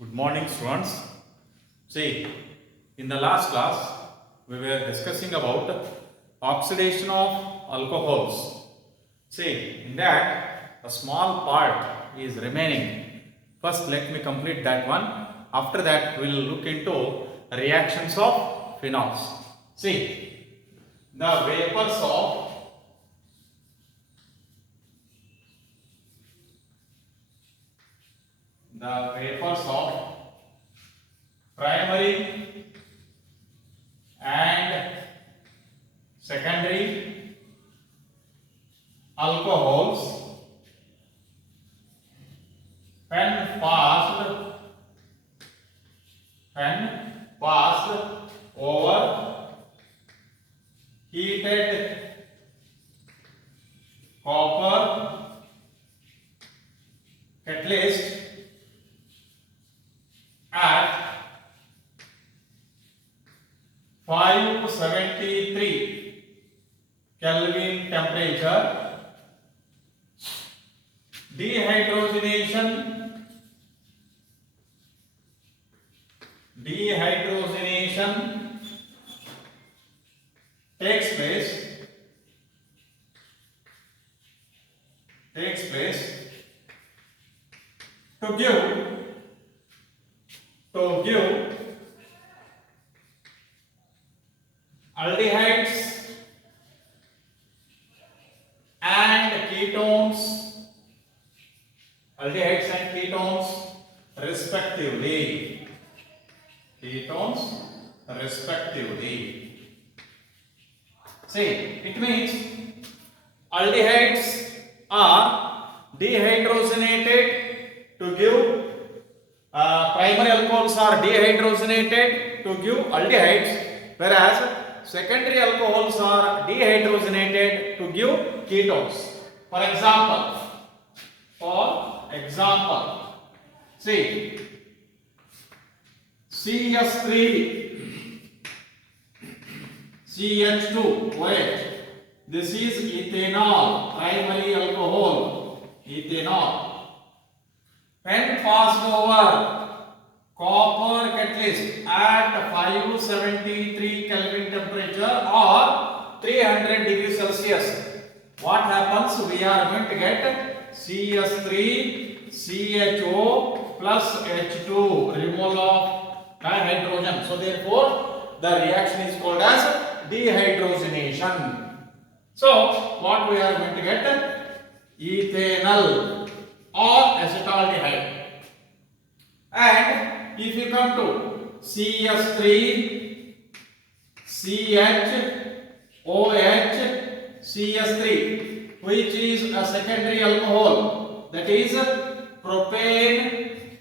Good morning, students. See, in the last class, we were discussing about oxidation of alcohols. See, in that, a small part is remaining. First, let me complete that one. After that, we will look into reactions of phenols. See, the vapors of primary and secondary alcohols when passed over heated copper catalyst at 573 Kelvin temperature, dehydrogenation takes place to give aldehydes and ketones respectively. See, it means aldehydes are dehydrogenated to give primary alcohols are dehydrogenated to give aldehydes, whereas secondary alcohols are dehydrogenated to give ketones. For example, see, CS3 CH2OH. This is ethanol, primary alcohol, ethanol. When passed over copper catalyst at 573 Kelvin temperature or 300 degrees Celsius, what happens? We are going to get CS3CHO plus H2, removal of dihydrogen. So therefore, the reaction is called as dehydrogenation. So what we are going to get? Ethanol or acetaldehyde. And if you come to CS3CHOH which is a secondary alcohol, that is propane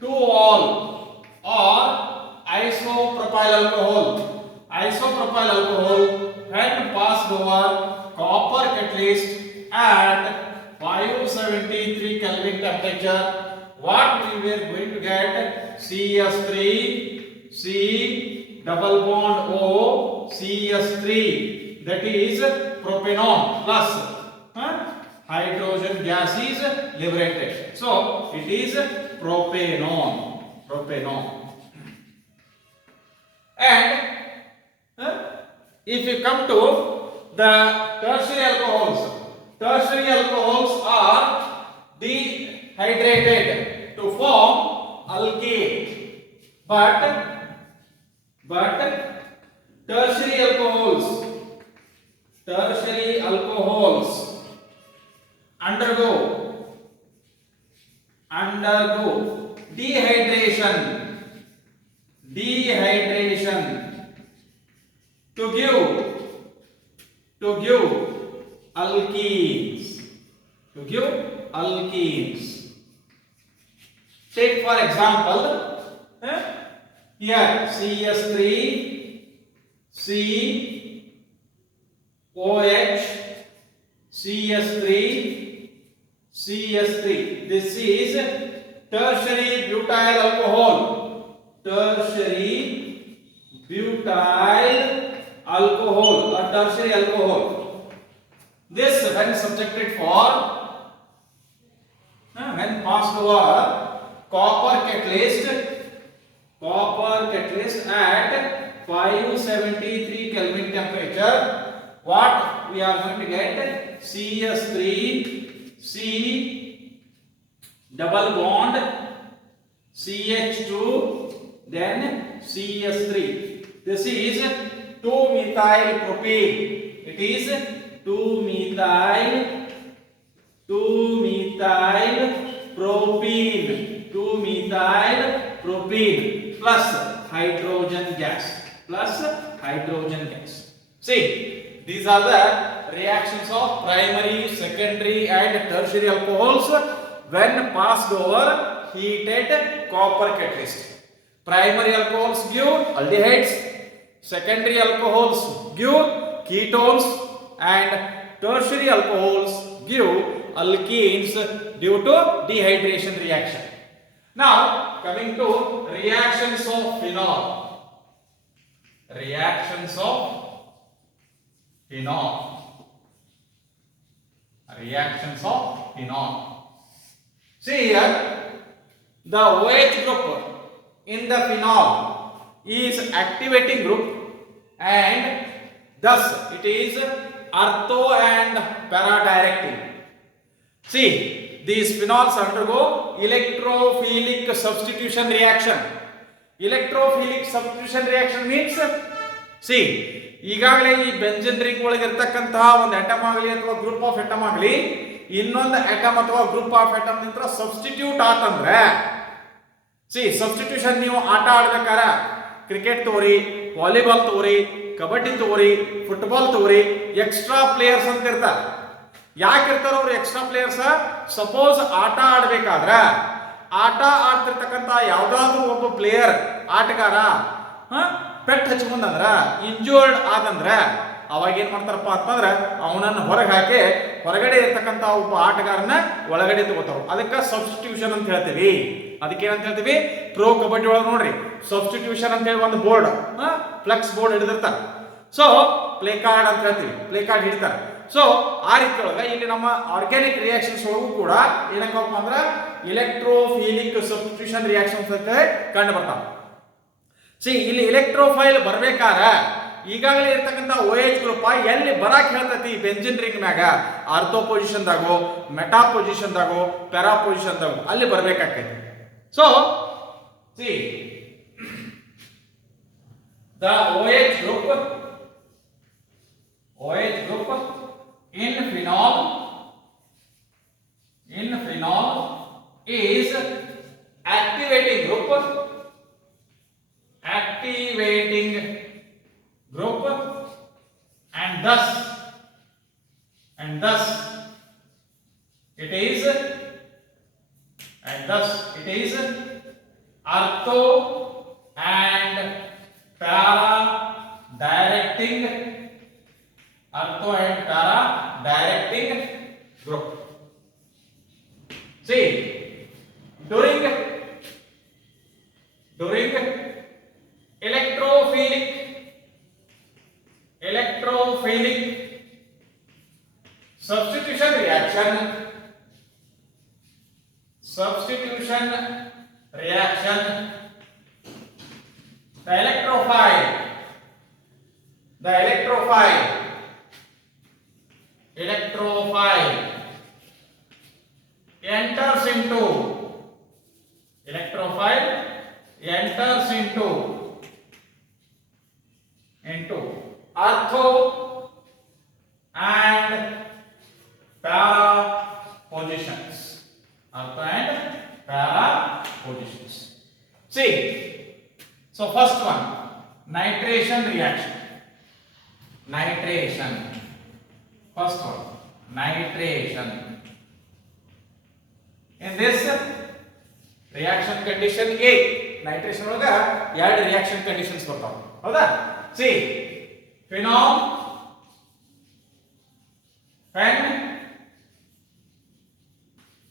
2-ol or isopropyl alcohol when passed over copper catalyst at 573 Kelvin temperature, what we were going to get? CS3C double bond O CS3, that is propanol plus hydrogen gas is liberated. So it is propanol. And if you come to the tertiary alcohols are dehydrated to form alkane, but tertiary alcohols undergo dehydration to give alkenes. Take for example, here CS3COH CS3. This is tertiary butyl alcohol. A tertiary alcohol. This when subjected for when passed over copper catalyst at 573 Kelvin temperature, what we are going to get? CS3 C double bond CH2 then CS3. This is 2-methyl propene. It is 2-methyl propene plus hydrogen gas. See, these are the reactions of primary, secondary and tertiary alcohols when passed over heated copper catalyst. Primary alcohols give aldehydes, secondary alcohols give ketones, and tertiary alcohols give alkenes due to dehydration reaction. Now coming to reactions of phenol. See here, the OH group in the phenol is activating group and thus it is ortho and para directing. See, these phenols undergo electrophilic substitution reaction. Electrophilic substitution reaction means, see, ಈಗಾಗಲೇ ಈ benzene ring ಒಳಗೆ ಇರತಕ್ಕಂತಹ ಒಂದು atom ಆಗಲಿ ಅಥವಾ group of atom ಆಗಲಿ ಇನ್ನೊಂದು atom ಅಥವಾ ಗ್ರೂಪ್ ಆಫ್ ಆಟಮ್ ನಿಂದ ಸಬ್ಸ್ಟಿಟ್ಯೂಟ್ ಆತಂದ್ರೆ, ಸಿ ಸಬ್ಸ್ಟಿಟ್ಯೂಷನ್ ನೀವು ಆಟ ಆಡ್ಬೇಕಾರ ಕ್ರಿಕೆಟ್ ತಗೋರಿ, ವಾಲಿಬಾಲ್ ತಗೋರಿ, ಕಬಡ್ಡಿ ತಗೋರಿ, ಫುಟ್ಬಾಲ್ ತಗೋರಿ, ಎಕ್ಸ್ಟ್ರಾ ಪ್ಲೇಯರ್ಸ್ ಅಂತ ಇರ್ತಾರೆ. ಯಾಕೆ ಇರ್ತಾರ ಅವ್ರು ಎಕ್ಸ್ಟ್ರಾ ಪ್ಲೇಯರ್ಸ್? ಸಪೋಸ್ ಆಟ ಆಡ್ಬೇಕಾದ್ರೆ ಆಟ ಆಡ್ತಿರ್ತಕ್ಕಂಥ ಯಾವ್ದಾದ್ರು ಒಬ್ಬ ಪ್ಲೇಯರ್ ಆಟಗಾರ ಪೆಟ್ಟು ಹಚ್ಕೊಂಡಂದ್ರ, ಇಂಜೂರ್ಡ್ ಆದಂದ್ರ ಅವಾಗ ಏನ್ ಮಾಡ್ತಾರಪ್ಪ ಅಂತಂದ್ರೆ ಅವನನ್ನು ಹೊರಗೆ ಹಾಕಿ ಹೊರಗಡೆ ಇರ್ತಕ್ಕಂಥ ಒಬ್ಬ ಆಟಗಾರನ ಒಳಗಡೆ ತಗೋತಾರ. ಅದಕ್ಕೆ ಸಬ್ಸ್ಟಿಟ್ಯೂಷನ್ ಅಂತ ಹೇಳ್ತೀವಿ. ಅದಕ್ಕೆ ಏನಂತ ಹೇಳ್ತೀವಿ? ಪ್ರೋ ಕಬಡ್ಡಿ ಒಳಗೆ ನೋಡ್ರಿ ಸಬ್ಸ್ಟಿಟ್ಯೂಷನ್ ಅಂತ ಹೇಳಿ ಒಂದು ಬೋರ್ಡ್, ಫ್ಲೆಕ್ಸ್ ಬೋರ್ಡ್ ಹಿಡಿದಿರ್ತಾರೆ. ಸೊ ಪ್ಲೇ ಕಾರ್ಡ್ ಅಂತ ಹೇಳ್ತೀವಿ, ಪ್ಲೇ ಕಾರ್ಡ್ ಹಿಡಿತಾರೆ. ಸೊ ಆ ರೀತಿ ಒಳಗೆ ಇಲ್ಲಿ ನಮ್ಮ ಆರ್ಗ್ಯಾನಿಕ್ ರಿಯಾಕ್ಷನ್ಸ್ ಒಳಗೂ ಕೂಡ ಏನಕ್ಕಪ್ಪ ಅಂದ್ರೆ ಇಲೆಕ್ಟ್ರೋಫಿಲಿಕ್ ಸಬ್ಸ್ಟಿಟ್ಯೂಷನ್ ರಿಯಾಕ್ಷನ್ಸ್ ಅಂತ ಕಂಡು ಬರ್ತಾವ. ಸಿ ಇಲ್ಲಿ ಇಲೆಕ್ಟ್ರೋಫೈಲ್ ಬರ್ಬೇಕಾದ್ರೆ ಈಗಾಗಲೇ ಇರ್ತಕ್ಕಂಥ OH ಗ್ರೂಪ್ ಎಲ್ಲಿ ಬರಾಕ್ ಹೇಳ್ತೈತಿ ಬೆಂಜಿನ್ ರಿಂಗ್ ಮ್ಯಾಗ, ಆರ್ಥೋ ಪೊಸಿಷನ್ದಾಗೋ, ಮೆಟಾ ಪೊಸಿಷನ್ದಾಗೋ, ಪ್ಯಾರಾ ಪೊಸಿಷನ್ದಾಗೋ ಅಲ್ಲಿ ಬರ್ಬೇಕಾಗ್ತೈತಿ. So see the OH group in phenol is activating group and thus it is ortho and para directing group. See, during electrophilic substitution reaction, the electrophile enters into ortho and para positions. See, so first one, nitration reaction. First one, nitration. In this reaction condition A, nitration ಒಳಗ ಎರಡು reaction conditions ಬರ್ತಾವ, ಹೌದಾ? See, phenol when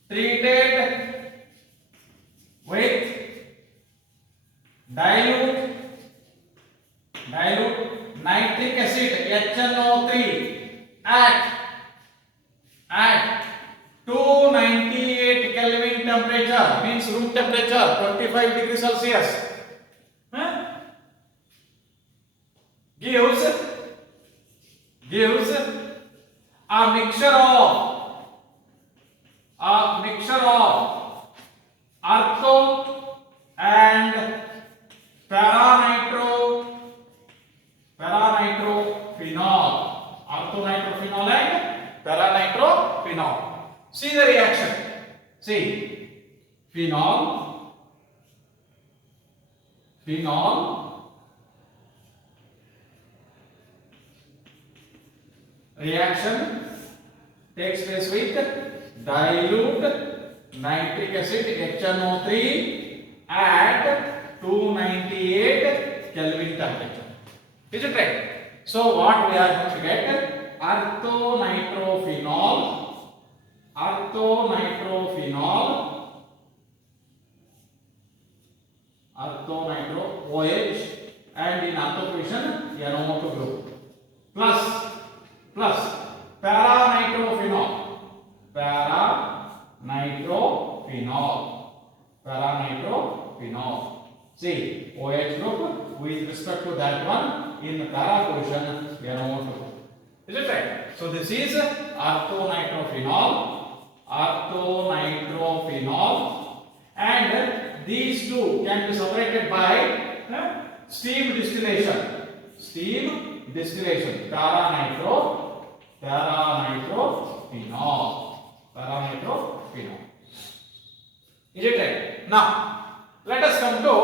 treated with dilute nitric acid HNO3 at 298 Kelvin its room temperature 25 degrees Celsius, gives a mixture of ortho and paranitrophenol. Orthonitrophenol and paranitrophenol. See the reaction. See, phenol reaction takes place with dilute nitric acid HNO3 at 298 Kelvin temperature. Is it right? So what we are going to get? Orthonitrophenol OH and in ortho position NO2 group plus paranitrophenol. See, OH group with respect to that one in para position NO2. Is it right? So this is orthonitrophenol, and these two can be separated by steam distillation. Paranitrophenol. Is it right? Now, let us come to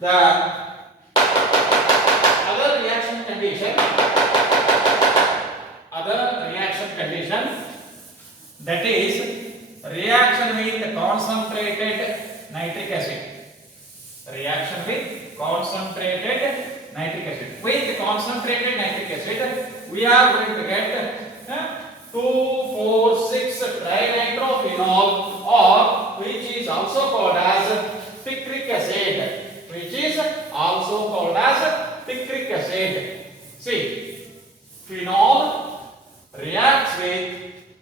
the other reaction condition. That is reaction with concentrated nitric acid. With concentrated nitric acid, we are going to get 2,4,6-trinitrophenol, or which is also called as picric acid. See, phenol reacts with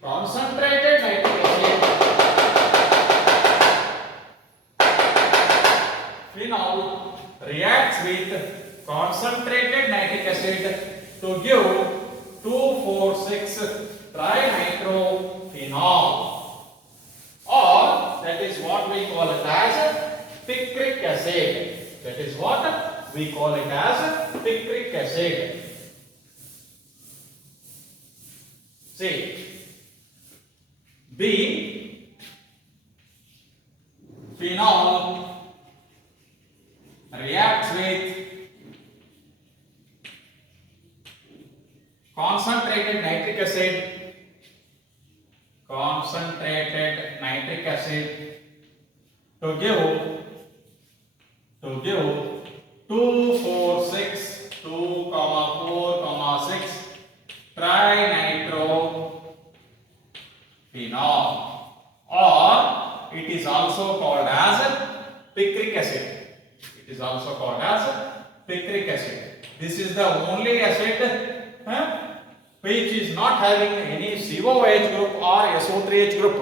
concentrated nitric acid. To give 2,4,6-trinitrophenol, or that is what we call it as picric acid. See, B, phenol reacts with concentrated nitric acid to give 2,4,6 trinitrophenol, or it is also called as picric acid. This is the only acid which is not having any COOH group or SO3H group.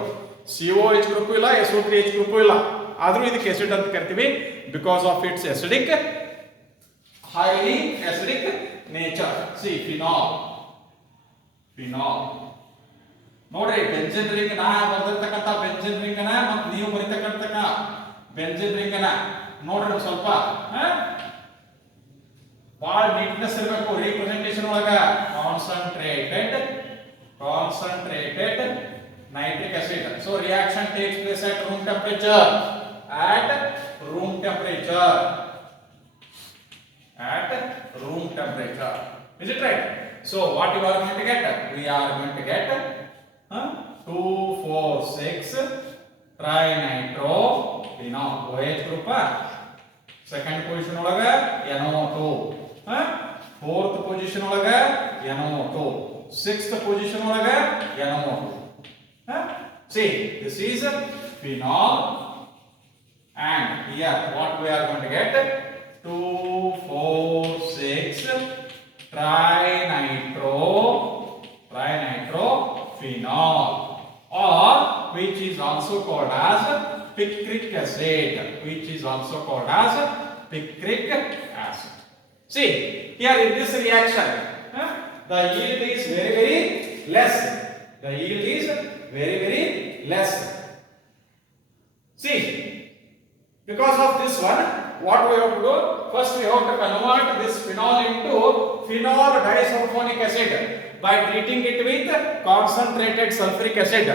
COOH group illa, SO3H group illa. ಆದರೂ ಇದಕ್ಕೆ acid ಅಂತ ಕರಿತೀವಿ because of its highly acidic nature. See, phenol. ನೋಡ್ರಿ, benzene ring ನಾ ಬರ್ದಿರ್ತಕ್ಕಂಥ benzene ring ನ ಮತ್ತು ನೀವು ಬರೀತಕ್ಕಂಥ benzene ring ನ ನೋಡ್ರಿ ಸ್ವಲ್ಪ ಭಾಳ ನೀಟ್ನೆಸ್ ಇರಬೇಕು ರಿಪ್ರೆಸೆಂಟೇಷನ್ ಒಳಗ. concentrated nitric acid. So reaction takes place at room temperature. Is it right? So what you are going to get? We are going to get 2,4,6 trinitrophenol. OH group. Second position olaga NO2. Fourth position olaga NO2. Sixth position olaga NO2. See, this is phenol, and here what we are going to get? 2,4,6 trinitrophenol, or which is also called as picric acid, which is also called as picric acid. See, here in this reaction, the yield is very less. The yield is very less. See, because of this one, what we have to do? First, we have to convert this phenol into phenol disulfonic acid by treating it with concentrated sulfuric acid,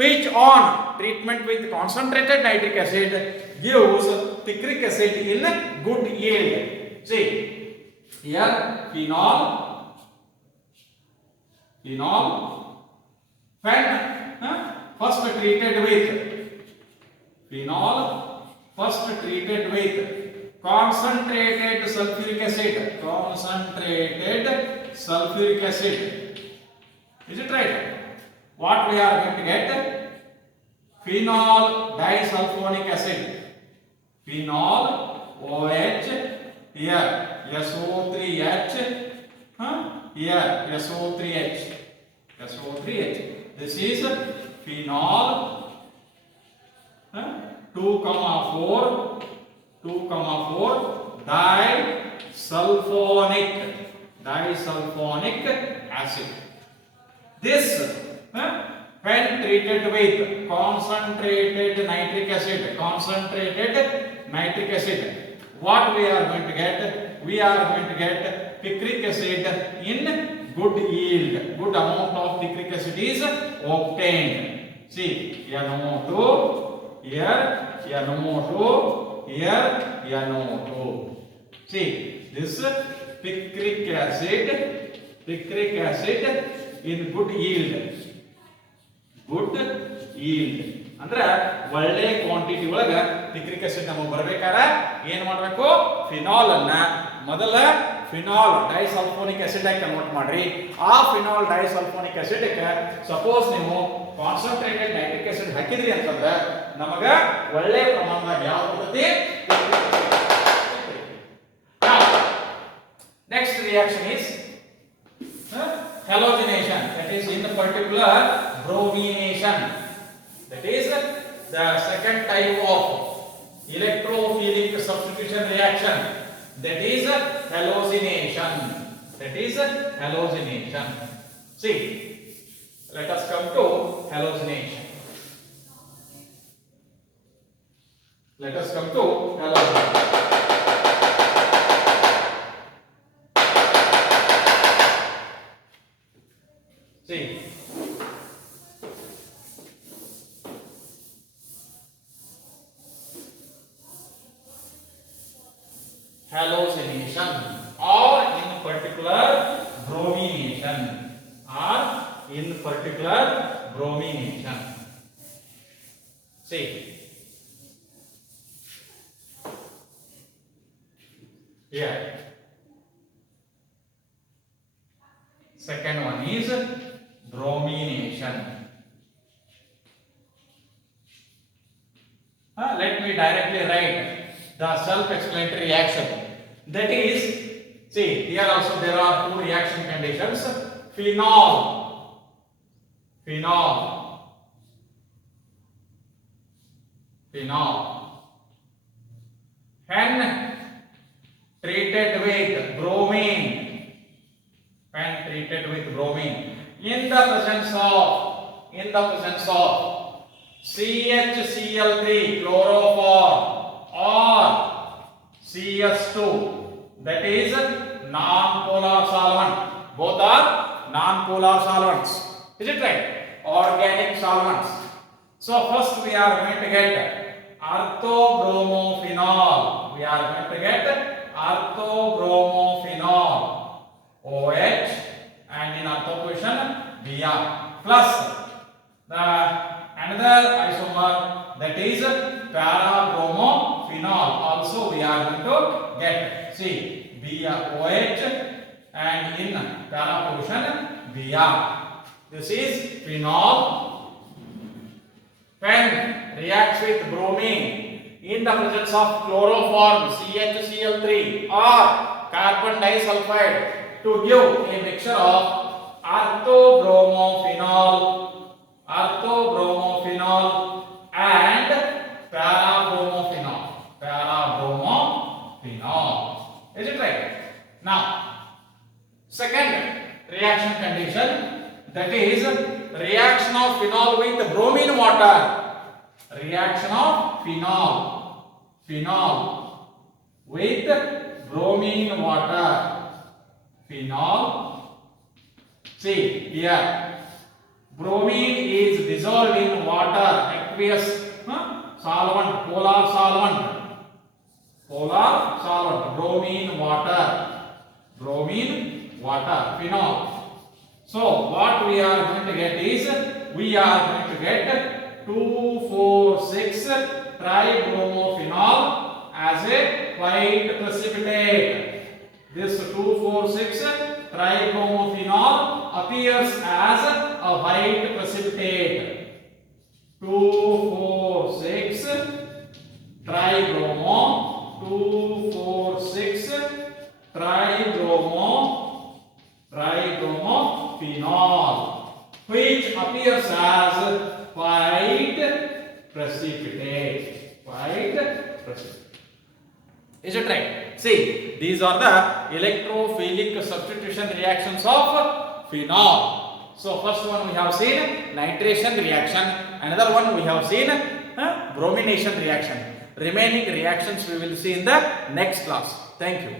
which on treatment with concentrated nitric acid gives picric acid in good yield. See, here phenol, when first treated with concentrated sulfuric acid, is it right? What we are going to get? Phenol disulfonic acid, phenol OH, here SO3H, here SO3H. This is phenol 2,4 disulfonic acid. This when treated with concentrated nitric acid, what we are going to get? We are going to get picric acid in good yield. Good amount of picric acid is obtained. See, NO2, here NO2, here NO2. See, this picric acid in good yield. ಅಂದ್ರೆ ಒಳ್ಳೆ quantity ಒಳಗ picric acid ನಮಗೆ ಬರಬೇಕಾದ್ರೆ ಏನು ಮಾಡಬೇಕು? Phenol ಅನ್ನ ಮೊದಲ phenol ಡೈಸಲ್ಫೋನಿಕ್ acid ಆಗಿ ಕನ್ವರ್ಟ್ ಮಾಡ್ರಿ. ಆ ಫಿನಾಲ್ ಡೈಸಲ್ಫೋನಿಕ್ ಆಸಿಡ್ ಗೆ ಸಪೋಸ್ ನೀವು ಕಾನ್ಸಂಟ್ರೇಟೆಡ್ ನೈಟ್ರಿಕ್ ಆಸಿಡ್ ಹಾಕಿದ್ರಿ ಅಂತಂದ್ರೆ ನಮಗ ಒಳ್ಳೆ ಪ್ರಮಾಣದಾಗ ಯಾವುದು ಬರುತ್ತೆ? Next reaction is halogenation, that is in particular bromination. That is the second type of electrophilic substitution reaction. That is halogenation. See, let us come to halogenation. See, halogenation or in particular bromination. See, here second one is bromination. Let me directly write the self-explanatory reaction. That is, see, here also there are two reaction conditions. Phenol when treated with bromine, in the presence of CHCl3 chloroform or CS2, that is non-polar solvent. Both are non-polar solvents. Is it right? Organic solvents. So first we are going to get orthobromophenol. OH and in ortho position Br plus the another isomer, that is parabromophenol. Also we are going to get, see, BrOH and in para position Br. This is phenol when reacts with bromine in the presence of chloroform CHCl3 or carbon disulfide to give a mixture of orthobromophenol and parabromophenol. That is reaction of phenol with bromine water. Reaction of phenol with bromine water. Phenol. See here, bromine is dissolved in water, aqueous solvent, polar solvent, bromine water, phenol. So what we are going to get is, we are going to get 2,4,6 tribromophenol as a white precipitate. This 2,4,6 tribromophenol appears as a white precipitate. 2,4,6 tribromo, 2,4,6 tribromophenol, which appears as white precipitate. Is it right? See, these are the electrophilic substitution reactions of phenol. So first one we have seen nitration reaction, another one we have seen bromination reaction. Remaining reactions we will see in the next class. Thank you.